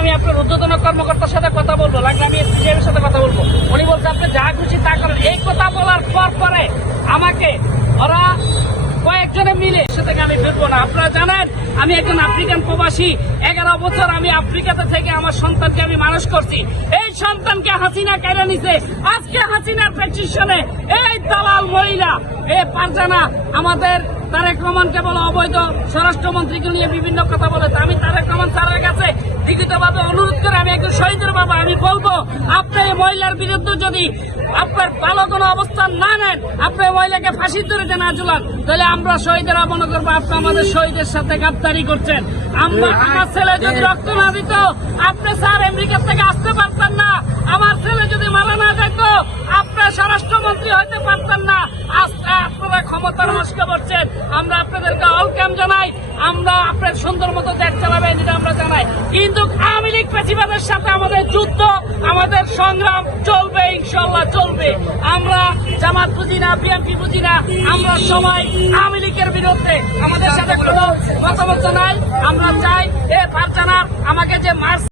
আমি আপনার ঊর্ধ্বতন কর্মকর্তার সাথে কথা বলবো, লাগলে আমি সিএমের সাথে কথা বলবো। উনি বলছে আপনি যা খুশি তা করেন। এই কথা বলার পরে আমাকে ওরা কয়েকজনে মিলে সে থেকে আমি ফিরবো না। আপনারা জানেন আমি একজন আফ্রিকান প্রবাসী, 11 বছর আমি আফ্রিকাতে থেকে আমার সন্তানকে আমি মানুষ করছি। এই সন্তানকে হাসিনা কেড়ে নিছে। আজকে হাসিনার পেটিশনে এই দালাল মহিলা ফারজানা আমাদের তারেক রহমানকে বলে অবৈধ, স্বরাষ্ট্রমন্ত্রীকে নিয়ে বিভিন্ন কথা বলে। আমি তারেক রহমান স্যারের কাছে লিখিতভাবে অনুরোধ করে আমি একজন শহীদের বাবা, আমি বলবো আপনি এই মহিলার বিরুদ্ধে যদি আপনার ভালো কোনো অবস্থান না নেন, আপনি মহিলাকে ফাঁসির দড়িতে না ঝুলান, তাহলে আমরা শহীদেরা মনে করবো আপনি আমাদের শহীদের সাথে গাদ্দারি করছেন। আমার ছেলে যদি রক্ত না দিত, আপনি স্যার আমেরিকা থেকে আসতে পারতেন না। আমার ছেলে যদি মারা না যেত, আপনার স্বরাষ্ট্রমন্ত্রী হইতে পারতেন না। আজকে আপনারা ক্ষমতার নষ্ট করছেন। আমরা আপনাদেরকে ওয়েলকাম জানাই। আমরা আপনার সুন্দর মতো দেশ চালাবেন এটা আমরা জানাই, কিন্তু আওয়ামী লীগ পেশিবাদের সাথে আমাদের যুদ্ধ, আমাদের সংগ্রাম চলবে, ইনশাল্লাহ চলবে। আমরা জামাত বুঝি না, বিএনপি বুঝি না, আমরা সবাই আওয়ামী লীগের বিরুদ্ধে। আমাদের সাথে কোনো কথাবার্তা নাই। আমরা চাই ফারজানা আমাকে যে মার্চ